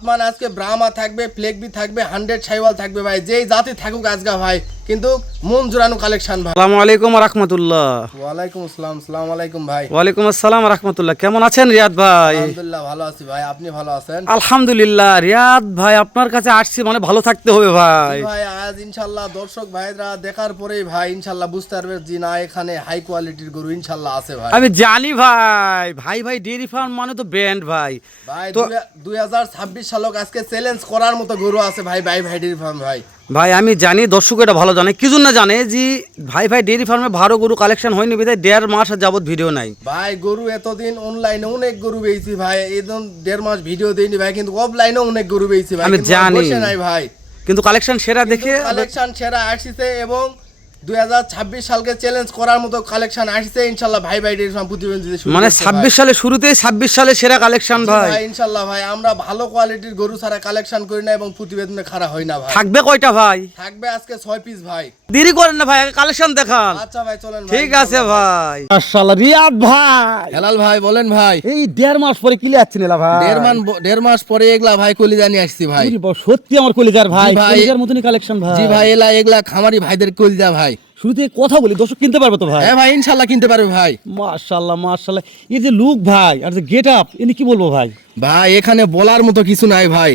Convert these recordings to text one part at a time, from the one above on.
জাতমান আজকে ব্রাহ্মা থাকবে, ফ্লেগবি থাকবে, 100 শাইওয়াল থাকবে ভাই, যেই জাতি থাকুক আজকে ভাই, কিন্তু মন জোড়ানো কালেকশন ভাই। আসসালামু আলাইকুম রাহমাতুল্লাহ। ওয়ালাইকুম আসসালাম। আসসালামু আলাইকুম ভাই। ওয়ালাইকুম আসসালাম রাহমাতুল্লাহ। কেমন আছেন রিয়াদ ভাই? আলহামদুলিল্লাহ ভালো আছি ভাই, আপনি ভালো আছেন? আলহামদুলিল্লাহ। রিয়াদ ভাই আপনার কাছে আসছি মানে ভালো থাকতে হবে ভাই। ভাই আজ ইনশাআল্লাহ দর্শক ভাইরা দেখার পরেই ভাই ইনশাআল্লাহ বুঝতে পারবে যে না এখানে হাই কোয়ালিটির গরু ইনশাআল্লাহ আছে ভাই। আমি জানি ভাই, ভাই ভাই ডেইরি ফার্ম মানে তো ব্র্যান্ড ভাই। ভাই তো 2026 সালক আজকে চ্যালেঞ্জ করার মতো গরু আছে ভাই, ভাই ভাই ডেইরি ফার্ম ভাই। ভাই আমি জানি, দর্শক এটা ভালো জানে, কি জন্য জানে যে ভাই ভাই ডেইরি ফার্মে ভালো গরু কালেকশন হয়নি বিধায় 1.5 মাস যাবত ভিডিও নাই ভাই। গরু এতদিন অনলাইনে অনেক গরু পেয়েছি ভাই, একদম 1.5 মাস ভিডিও দেইনি ভাই, কিন্তু অফলাইনে অনেক গরু পেয়েছি ভাই। আমি কিন্তু জানি। বসে নাই ভাই, কিন্তু কালেকশন সেরা দেখে কালেকশন সেরা আসছে এবং 2026 সালকে চ্যালেঞ্জ করার মতো কালেকশন আসছে ইনশাআল্লাহ ভাই ভাই ডেইরি ফার্ম প্রতিবেদন দিতে শুরু মানে করছে 26 সালে শুরুতেই 26 সালে সেরা কালেকশন জি ভাই। ভাই ইনশাআল্লাহ ভাই, আমরা ভালো কোয়ালিটির গরু ছাড়া কালেকশন করি না এবং প্রতিবেদনে খাড়া হয় না ভাই। থাকবে কয়টা ভাই? থাকবে আজকে 6 পিস ভাই। দেরি করেন না ভাই, কালেকশন দেখান। আচ্ছা ভাই চলেন ভাই। ঠিক আছে ভাই। মাশাআল্লাহ রিয়াদ ভাই, হেলাল ভাই বলেন ভাই। এই 1.5 মাস পরে কিলে যাচ্ছেন এলা ভাই? 1.5 মাস পরে এগুলা ভাই কলিজা নিয়ে আসছি ভাই। সত্যি আমার কলিজার ভাই, জি ভাই। কলিজার মতনই কালেকশন ভাই। জি ভাই এগুলা খামারি ভাইদের কলিজা ভাই। শুরুতে কথা বলি, দর্শক কিনতে পারবে তো ভাই? হ্যাঁ ভাই ইনশাআল্লাহ কিনতে পারবে ভাই। মাশাআল্লাহ মাশাআল্লাহ, এই যে লুক ভাই আর যে গেট আপ, ইনি কি বলবো ভাই? ভাই এখানে বলার মতো কিছু নাই ভাই,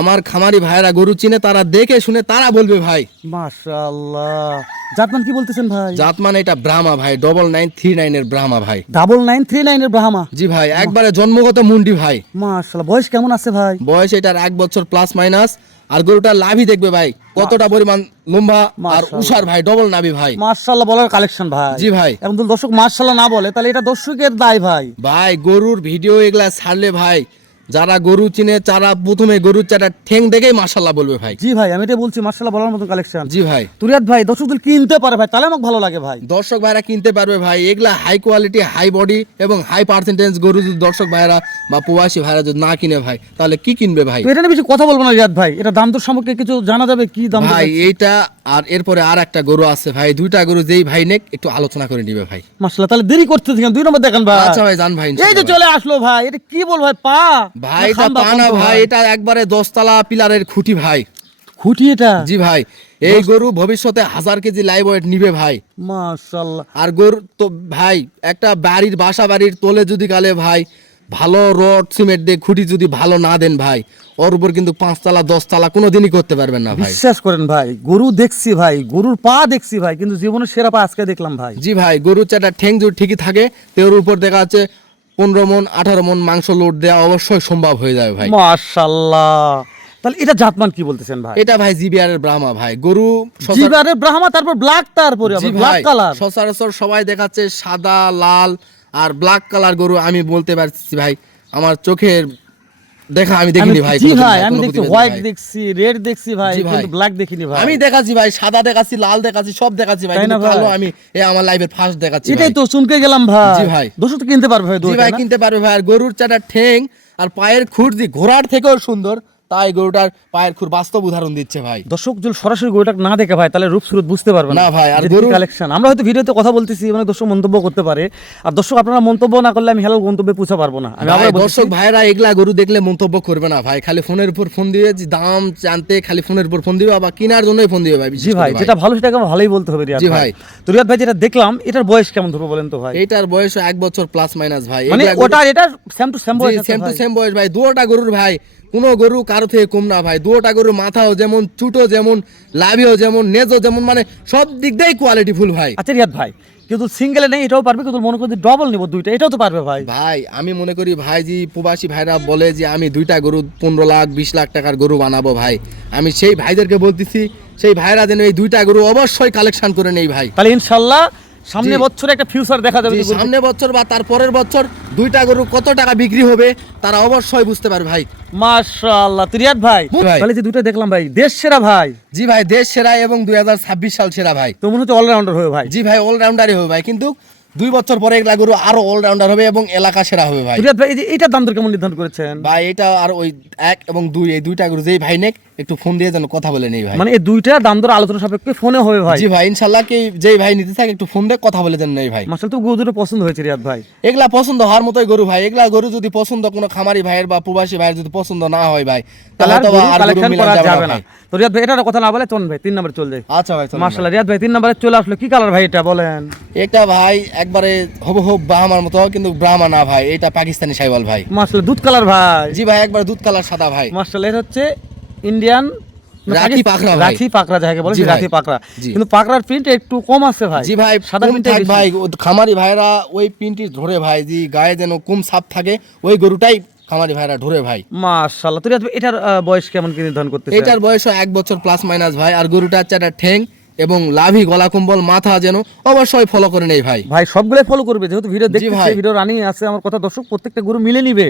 আমার খামারি ভাইরা গরু চিনে, তারা দেখে শুনে তারা বলবে ভাই। মাশাআল্লাহ। জাতমান কি বলতেছেন ভাই? জাত মানে এটা ব্রাহ্মা ভাই, 9939 এর ব্রাহ্মা ভাই। 9939 এর ব্রাহ্মা? জি ভাই একবারে জন্মগত মুন্ডি ভাই। মাশাআল্লাহ। বয়স কেমন আছে ভাই? বয়স এটার 1 বছর প্লাস মাইনাস। আর গরুটা লাভি দেখবে ভাই কতটা পরিমাণ লম্বা আর মাশাআল্লাহ। উষার ভাই, ডবল নাভি ভাই। মাশাআল্লাহ বলার কালেকশন ভাই। জি ভাই। এখন তো দর্শক মাশাআল্লাহ না বলে তাহলে এটা দর্শকের দায় ভাই। ভাই গরুর ভিডিও এগুলা ছাড়লে ভাই যারা গরু চিনে তারা প্রথমে গরুর চাটা ঠেং দেখেই মাশাআল্লাহ বলবে ভাই। জি ভাই আমি এটা বলছি, মাশাআল্লাহ বলার মতো কালেকশন। জি ভাই। তুরিয়াদ ভাই দর্শক যদি কিনতে পারে ভাই তাহলে আমাকে ভালো লাগে ভাই। দর্শক ভাইরা কিনতে পারবে ভাই, এগুলা হাই কোয়ালিটি হাই বডি এবং হাই পার্সেন্টেজ গরু যদি দর্শক ভাইরা বা প্রবাসী ভাইরা যদি না কিনে ভাই তাহলে কি কিনবে ভাই? তো এটা নিয়ে বেশি কথা বলবো না রিয়াদ ভাই, এটা দাম দর সম্পর্কে কিছু জানা যাবে কি দাম? ভাই এইটা আর এরপরে আর একটা গরু আছে ভাই, দুইটা গরু যেই ভাই নেক একটু আলোচনা করে নিবে ভাই। মাশাআল্লাহ। তাহলে দেরি করতেছেন কেন? 2 নম্বর দেখান ভাই। আচ্ছা ভাই জান ভাই। এই যে চলে আসলো ভাই, এটা কি বল ভাই? পা ভাই এটা পা না ভাই, এটা একবারে 10 তলা পিলারের খুঁটি ভাই। খুঁটি এটা? জি ভাই। এই গরু ভবিষ্যতে 1000 কেজি লাইভ ওয়েট নিবে ভাই। মাশাআল্লাহ। আর গরু তো ভাই একটা বাড়ির বাসা বাড়ির তোলে যদি গালে ভাই ভালো রড সিমেন্ট দিয়ে খুঁটি যদি ভালো না দেন ভাই, ওর উপর কিন্তু 5 তলা 10 তলা কোনোদিনই করতে পারবেন না ভাই। বিশ্বাস করেন ভাই, গরু দেখছি ভাই, গরুর পা দেখছি ভাই, কিন্তু জীবনের সেরা পা আজকে দেখলাম ভাই। জি ভাই গরুর চাটা ঠেং যদি ঠিকই থাকে তো ওর উপর দেখা যাচ্ছে 15 মন 18 মন মাংস লোড দেওয়া অবশ্যই সম্ভব হয়ে যাবে ভাই। মাশাআল্লাহ। তাহলে এটা জাতমান কি বলতেছেন ভাই? এটা ভাই জিবিআর এর ব্রাহ্মা ভাই। গরু জিবারের ব্রাহ্মা, তারপর ব্ল্যাক, তারপরে জি আবার ব্ল্যাক ভাই, কালার। সচরাচর সবাই দেখাচ্ছে সাদা লাল আর ব্ল্যাক কালার গরু। আমি বলতে পারছি ভাই আমার চোখের দেখা আমি দেখিনি ভাই। জি কোনোদিন ভাই ভাই, আমি কোনো দেখছি প্রতিবেদন হোয়াইট ভাই। দেখছি, রেড দেখছি ভাই, জি ভাই। কিন্তু ব্ল্যাক দেখিনি ভাই। আমি দেখাচ্ছি ভাই, সাদা দেখাচ্ছি, লাল দেখাচ্ছি, সব দেখাচ্ছি ভাই, তাই না কিন্তু ভাই? কালো আমি আমার লাইফের ফার্স্ট দেখাচ্ছি এটাই ভাই। তো চুনকে গেলাম ভাই। জি ভাই। দর্শক তো কিনতে পারবে ভাই? জি ভাই কিনতে পারবে ভাই। আর গরুর চাটা ঠেং আর পায়ের খুর দি ঘোড়ার থেকেও সুন্দর, তাই গরুটার পায়ের খুর বাস্তব উদাহরণ দিচ্ছে ভাই। দর্শক যদি সরাসরি গরুটা না দেখে ভাই তাহলে রূপ সুরত বুঝতে পারবে না ভাই। আর গরু কালেকশন আমরা হয়তো ভিডিওতে কথা বলতেছি, মানে দর্শক মন্তব্য করতে পারে, আর দর্শক আপনারা মন্তব্য না করলে আমি হেলাল গন্তব্যে পৌঁছা পারবো না। আমি আবার দর্শক ভাইরা এগুলা গরু দেখলে মন্তব্য করবে না ভাই, খালি ফোনের উপর ফোন দিবে, যে দাম জানতে খালি ফোনের উপর ফোন দিবে, আবার কেনার জন্যই ফোন দিবে ভাই। জি ভাই যেটা ভালো সেটাকে ভালোই বলতে হবে রিয়াদ জি ভাই। ভাই। তো রিয়াদ ভাই যেটা দেখলাম এটার বয়স কেমন ধরবো বলেন তো ভাই? এইটার বয়স 1 বছর প্লাস মাইনাস ভাই। মানে ওটা এটা সেম টু সেম বয়স আছে সেম টু ভাই? সেম বয়স ভাই। দুটোটা গরুর ভাই কোনো গরু কারো থেকে কম না ভাই। দুটোটা গরুর মাথাও যেমন, চুটো যেমন, লাভিও যেমন, নেজও যেমন, মানে সব দিক দিয়েই কোয়ালিটি ফুল ভাই। আচ্ছা রিয়াদ ভাই, কিন্তু সিঙ্গেলে নেই এটাও পারবে, কিন্তু মনে করি ডবল নিব দুইটা, এটাও তো পারবে ভাই? ভাই আমি মনে করি ভাই যে প্রবাসী ভাইরা বলে যে আমি দুইটা গরু 15 লাখ 20 লাখ টাকার গরু বানাবো ভাই, আমি সেই ভাইদেরকে বলতেছি সেই ভাইরা যেন এই দুইটা গরু অবশ্যই কালেকশন করে নেই ভাই। তাহলে ইনশাআল্লাহ সামনে বছরে একটা ফিউচার দেখা যাবে। সামনে বছর বা তার পরের বছর দুইটা গরু কত টাকা বিক্রি হবে তারা অবশ্যই বুঝতে পারবে ভাই। মাশাআল্লাহ। তো রিয়াদ ভাই ভাই। তাহলে যে দুইটা দেখলাম ভাই দেশ সেরা ভাই? জি ভাই দেশ সেরা এবং 2026 সাল সেরা ভাই। তো মনে হচ্ছে অলরাউন্ডার হবে ভাই? জি ভাই অলরাউন্ডারই হবে ভাই, কিন্তু 2 বছর পরে এগুলা গরু আরো অলরাউন্ডার হবে এবং এলাকা সেরা হবে ভাই। রিয়াদ ভাই এই যে এইটার দাম দর কেমন নির্ধারণ করেছেন ভাই এটা আর ওই 1 এবং 2 এই দুইটা গরু যেই ভাই নেক একটু ফোন দিয়ে যেন কথা বলে নেই ভাই। মানে এই দুইটা দাম দর আলোচনা সাপেক্ষে ফোনে হবে ভাই। জি ভাই, ইনশাল্লাহ কি যেই ভাই নিতে থাকে একটু ফোন দিয়ে কথা বলে দেন নেই ভাই। মাশাআল্লাহ, তো গরু দুটো পছন্দ হয়েছে রিয়াদ ভাই। এগুলা পছন্দ হওয়ার মতোই গরু ভাই। এগুলা গরু যদি পছন্দ কোনো খামারি ভাইয়ের বা প্রবাসী ভাইয়ের যদি পছন্দ না হয় ভাই, তাহলে আর তো গরু আর গরু কালেকশন মিলানো করা যাবে যাবে না। ভাই। তো রিয়াদ ভাই এটার কথা না বলে চলুন ভাই 3 নম্বরে চলে যাই। আচ্ছা ভাই, চলুন ভাই। মাশাআল্লাহ, রিয়াদ ভাই 3 নম্বরে চলে আসলো। কি কালার ভাই এটা বলেন? একটা ভাই একবারে হুবহু ব্রাহ্মার মতো, কিন্তু ব্রাহ্মা না ভাই, এটা পাকিস্তানি শাইওয়াল ভাই। মাশাআল্লাহ, দুধ কালার ভাই। জি ভাই, একবার দুধ কালার সাদা ভাই। মাশাআল্লাহ, এটা হচ্ছে ইন্ডিয়ান রাখি পাকড়া ভাই। রাখি পাকড়া যাকে বলে, জি ভাই। রাখি পাকড়া। জি। কিন্তু পাকড়ার প্রিন্ট একটু কম আছে ভাই। জি ভাই, সাদা কম প্রিন্টে থাক ভাই। ও খামারি ভাইরা ওই পিনটি ধরে ভাই, যে গায়ে যেন কম ছাপ থাকে, ওই গরুটাই খামারি ভাইরা ধরে ভাই। মাশাআল্লাহ, তো রিয়াদ ভাই এটার বয়স কেমন কি নির্ধারণ করতেছেন? এটার বয়স 1 বছর প্লাস মাইনাস ভাই। আর গরুটা হচ্ছে একটা ঠ্যাং এবং লাভি, গলা কম্বল, মাথা যেন অবশ্যই ফলো করে নেই ভাই। ভাই সবগুলাই ফলো করবে, যেহেতু ভিডিও জি দেখতেছে, ভাই। ভিডিও রানিং আছে। আমার কথা দর্শক প্রত্যেকটা গরু মিলে নিবে।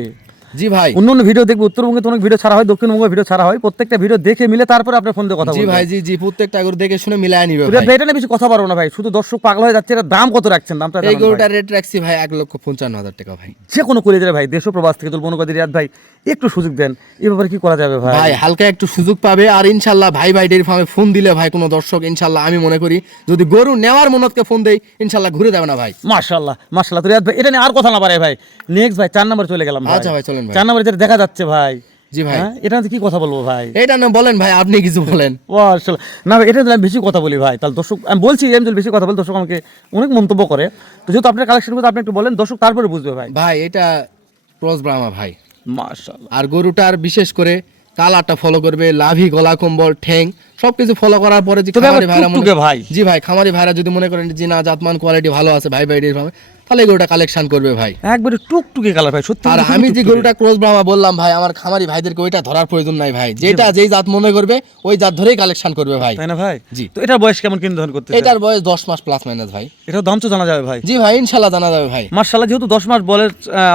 জি ভাই। অন্য অন্য ভিডিও দেখবে, উত্তরবঙ্গে তো অনেক ভিডিও ছাড়া হয়, দক্ষিণবঙ্গে ভিডিও ছাড়া হয়। প্রত্যেকটা ভিডিও দেখে মিলে তারপরে আপনার ফোন দিয়ে কথা জি বলবেন। ভাই, জি জি, প্রত্যেকটা গরু দেখে শুনে মিলায় নিবে রিয়াদ ভাই। ভাই এটা নিয়ে বেশি কথা পারবো না ভাই, শুধু দর্শক পাগল হয়ে যাচ্ছে। এর দাম কত রাখছেন? দামটা এই জানান ভাই। গরুটার রেট রাখছি ভাই 1,55,000 টাকা ভাই। যে কোনো কলেজের ভাই, দেশ ও প্রবাস থেকে তুলবো নগদ। রিয়াদ ভাই একটু সুযোগ দেন, এই ব্যাপারে কি করা যাবে ভাই? ভাই হালকা একটু সুযোগ পাবে। আর ইনশাল্লাহ ভাই ডেয়ারি ফার্মে ফোন দিলে ভাই কোনো দর্শক, ইনশাল্লাহ আমি মনে করি যদি গরু নেওয়ার মনতকে ফোন দেই, ইনশাল্লাহ ঘুরে যাবে না ভাই। মাশাআল্লাহ মাশাআল্লাহ, তো রিয়াদ ভাই এটা নিয়ে আর কথা না পারে ভাই। নেক্সট ভাই 4 নম্বরে চলে গেলাম ভাই। আচ্ছা ভাই, চলেন ভাই। 4 নম্বরে যেটা দেখা যাচ্ছে ভাই। জি ভাই। হ্যাঁ, এটা নিয়ে কি কথা বলবো ভাই? এইটা না বলেন ভাই, আপনি কিছু বলেন। মাশাআল্লাহ, না ভাই এটা নিয়ে আমি বেশি কথা বলি ভাই, তাহলে দর্শক আমি বলছি আমি যদি বেশি কথা বলি দর্শক আমাকে অনেক মন্তব্য করে। তো যেহেতু আপনার কালেকশন করতে আপনি একটু বলেন, দর্শক তারপরে বুঝবে ভাই। ভাই এটা ক্রস ব্রাহ্মা ভাই। মাশাআল্লাহ, আর গরুটার বিশেষ করে কালারটা ফলো করবে, লাভি, গলা কম্বল, ঠ্যাং সবকিছু ফলো করার পরে যে তবে আবার খামারি ভাইরা টুকটুকে ভাই। জি ভাই, খামারি ভাইরা যদি মনে করেন যে না জাতমান কোয়ালিটি ভালো আছে ভাই ডেয়ারি ফার্মে, তাহলে এই গরুটা কালেকশন করবে ভাই। একবারে টুকটুকে কালার ভাই, সত্যি। আর আমি যে গরুটা ক্রস ব্রাহ্মা বললাম ভাই, আমার খামারি ভাইদেরকে ওইটা ধরার প্রয়োজন নাই ভাই। যেটা যেই জাত মনে করবে ওই জাত ধরেই কালেকশন করবে ভাই। তাই না ভাই? জি। তো এটার বয়স কেমন কিনে ধারণ করতে? এটার বয়স 10 মাস প্লাস মাইনাস ভাই। এটার দাম তো জানা যাবে ভাই। জি ভাই, ইনশাল্লাহ জানা যাবে ভাই। মাশাআল্লাহ, যেহেতু 10 মাস বলে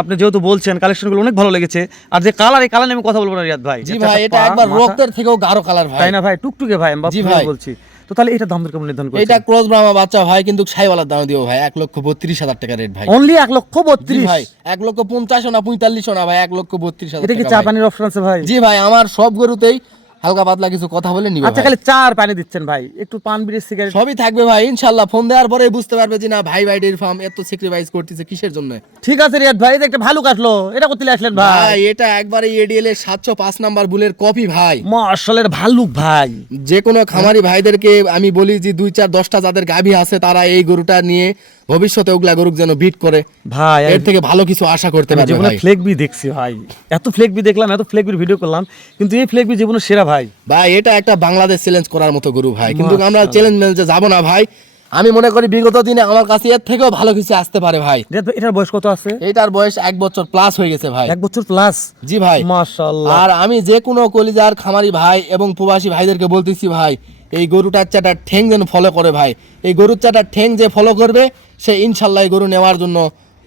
আপনি যেহেতু বলছেন কালেকশনগুলো অনেক ভালো লেগেছে। আর যে কালার, এই কালার নিয়ে আমি কথা বলবো না রিয়াদ ভাই। জি ভাই, এটা একবার রক্তের থেকেও গাঢ় কালার ভাই। তাই না ভাই? টুকটুকে ভাই, আমি জি ভাই। বলছি। তো তাহলে এটা দাম দর কেমন নির্ধারণ করছেন? এটা ক্রস ব্রাহ্মা বাচ্চা ভাই, কিন্তু সাইওয়ালার দাম দিও ভাই 1,32,000 টাকা রেট ভাই। অনলি 1 লক্ষ জি 32 ভাই, 1,50,000 না 45 না ভাই, 1,32,000 এটা কি টাকা চা ভাই। পানির অপশন আছে ভাই? জি ভাই, আমার সব গরুতেই হালকা পাতলা কিছু কথা বলে নিবে আচ্ছা, ভাই। খালি চার পানি দিচ্ছেন ভাই, একটু পান বিড়ি সিগারেট? সবই থাকবে ভাই ইনশাআল্লাহ। ফোন দেওয়ার পরে বুঝতে পারবে যে না ভাই ডেয়ারি ফার্ম এত স্যাক্রিফাইস করতেছে কিসের জন্য। ঠিক আছে রিয়াদ ভাই, এই যে একটা ভালুক আসলো, এটা করতে আসলেন ভাই? ভাই এটা একবারে এডিএল এর 705 নাম্বার বুলের কপি ভাই। মাশাআল্লাহ, এটা ভালুক ভাই। যে কোনো খামারি ভাইদেরকে আমি বলি যে 2-4-10টা যাদের গাভী আছে তারা এই গরুটা নিয়ে ভবিষ্যতে ওগুলা গরুক যেন বিট করে ভাই এর থেকে ভালো কিছু আশা করতে আমি পারবে জীবনে ভাই। ফ্লেক বি দেখছি ভাই, এত ফ্লেক বি দেখলাম, এত ফ্লেক বির ভিডিও করলাম, কিন্তু এই ফ্লেক বি জীবনে সেরা ভাই। ভাই এটা একটা বাংলাদেশ চ্যালেঞ্জ করার মতো গরু ভাই, কিন্তু আমরা মাশাআল্লাহ। চ্যালেঞ্জ মেলেঞ্জে যাব না ভাই। আমি মনে করি বিগত দিনে আমার কাছে এর থেকেও ভালো কিছু আসতে পারে ভাই। রিয়াদ ভাই এটার বয়স কত আছে? এটার বয়স 1 বছর প্লাস হয়ে গেছে ভাই। 1 বছর প্লাস? জি ভাই। মাশাআল্লাহ। আর আমি যে কোনো কলিজার খামারি ভাই এবং প্রবাসী ভাইদেরকে বলতেছি ভাই, এই গরুটার চাটার ঠ্যাং যেন ফলো করে ভাই। এই গরুর চাটার ঠ্যাং যে ফলো করবে সে ইনশাল্লাহ এই গরু নেওয়ার জন্য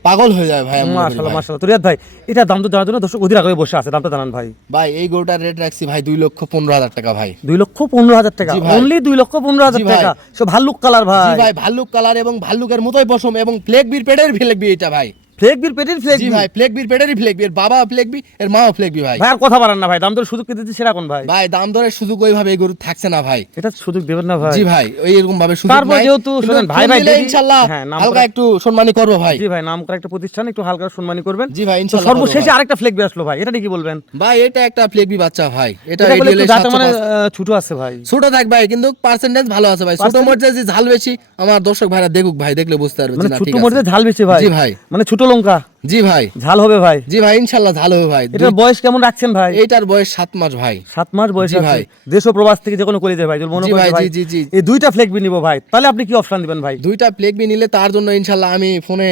পাগল হয়ে যাবে ভাই। আমি মনে করি মাশাআল্লাহ ভাই। মাশাআল্লাহ, তো রিয়াদ ভাই এটা দাম তো জানার জন্য দর্শক অধীর আগ্রহে বসে আছে, দামটা জানান ভাই। ভাই এই গরুটার রেট রাখছি ভাই 2,15,000 টাকা ভাই। 2,15,000 টাকা? জি ভাই। অনলি 2,15,000 জি ভাই। টাকা? সব ভালুক কালার জি ভাই। ভাই, ভাল্লুক কালার এবং ভাল্লুকের মতোই পশম এবং ফ্লেক বির পেটের ফ্লেক বি এটা ভাই। ফ্লেক বির পেটের ফ্লেক জি ভাই, ফ্লেক বির পেটেরই ফ্লেক বি, এর বাবা ফ্লেক বি, এর মাও ফ্লেক বি ভাই। ভাই আর কথা বাড়ান না ভাই, দাম দর সুযোগ কি দিতে সেরা কোন ভাই? ভাই দাম দরের সুযোগ ওইভাবে এই গরু থাকছে না ভাই। এটা সুযোগ দেবেন না ভাই? জি ভাই, ওই এরকম ভাবে সুযোগ তারপর নাই। যেহেতু কিন্তু শুনেন ভাই ফোন ভাই দিলে ডেইলি- ইনশাআল্লাহ হ্যাঁ, নাম হালকা করা- একটু সম্মানী করবো ভাই। জি ভাই, নাম করা একটা প্রতিষ্ঠান, একটু হালকা সম্মানী করবেন। জি ভাই, তো ইনশাআল্লাহ সর্বশেষে করবো ভাই। আরেকটা ফ্লেক বি আসলো ভাই, এটা নিয়ে কি বলবেন? ভাই এটা একটা ফ্লেক বি বাচ্চা ভাই। এটা এটা বলে ADL একটু এর যাতে মানে 705 ছোট আছে ভাই। ছোট থাক ভাই, কিন্তু পার্সেন্টেজ ভালো আছে ভাই। ছোট Percentage- মধ্যে যে ঝাল বেশি আমার দর্শক ভাইরা দেখুক ভাই, দেখলে বুঝতে পারবে মানে যে না ছোট ঠিক আছে। মরিচে ঝাল বেশি ভাই? জি ভাই। মানে ছোট লঙ্কা জি ভাই। ঝাল হবে ভাই? জি ভাই, ইনশাআল্লাহ ঝাল হবে ভাই। এটার বয়স কেমন রাখছেন ভাই? এইটার বয়স 7 মাস ভাই। 7 মাস বয়স জি আছে। ভাই। দেশ ও প্রবাস থেকে যে কোনো করে যায় ভাই, যদি মনে জি করেন ভাই, যে ভাই জি, জি, জি। এই দুইটা ফ্লেক বি নিব ভাই, তাহলে আপনি কি অপশন দিবেন ভাই? দুইটা ফ্লেক বি নিলে তার জন্য ইনশাআল্লাহ আমি ফোনে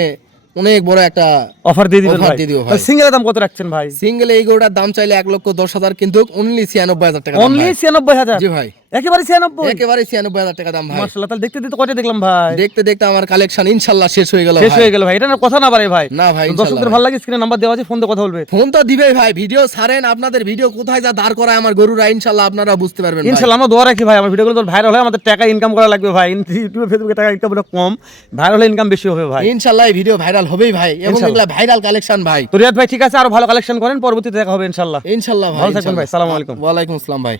অনেক বড় একটা অফার দিয়ে দিবেন offer ভাই? দিয়ে দিব ভাই। সিঙ্গেলের দাম কত রাখছেন ভাই? সিঙ্গেল এই গরুটার দাম চাইলে 1,10,000, কিন্তু অনলি 96,000 টাকা দাম অনলি ভাই। 96,000? জি ভাই, একেবারে 96? একেবারে 96,000 টাকা দাম ভাই। মাশাআল্লাহ, তাহলে দেখতে দেখতে কয়টা দেখলাম ভাই? দেখতে দেখতে আমার কালেকশন ইনশাআল্লাহ শেষ হয়ে গেল শেষ ভাই। হয়ে গেল ভাই, এটা না কথা না পারে ভাই। না ভাই, তো ইনশাআল্লাহ দর্শকদের ভাই। ভালো লাগে স্ক্রিনে নাম্বার দেওয়া আছে, ফোন দিয়ে কথা বলবে। ফোন তো দিবেই ভাই, ভিডিও ছাড়েন, আপনাদের ভিডিও কোথায় যা দাঁড় করায় আমার গরুরা ইনশাআল্লাহ আপনারা বুঝতে পারবেন ভাই। ইনশাআল্লাহ আমরা দোয়া রাখি ভাই, আমার ভিডিওগুলো তো ভাইরাল হয়, আমাদের টাকা ইনকাম করা লাগবে ভাই। ইউটিউবে ফেসবুকে টাকা ইনকাম কম, ভাইরাল হলে ইনকাম বেশি হবে ভাই। ইনশাআল্লাহ এই ভিডিও ভাইরাল হবেই ভাই, এবং ইনশাআল্লাহ। এগুলা ভাইরাল কালেকশন ভাই। তো রিয়াদ ভাই ঠিক আছে, আরো ভালো কালেকশন করেন, পরবর্তীতে দেখা হবে ইনশাআল্লাহ। ইনশাআল্লাহ ভাই। ভালো থাকবেন ভাই, ইনশাআল্লাহ। আসসালামু আলাইকুম। ওয়ালাইকুম আসসালাম ভাই।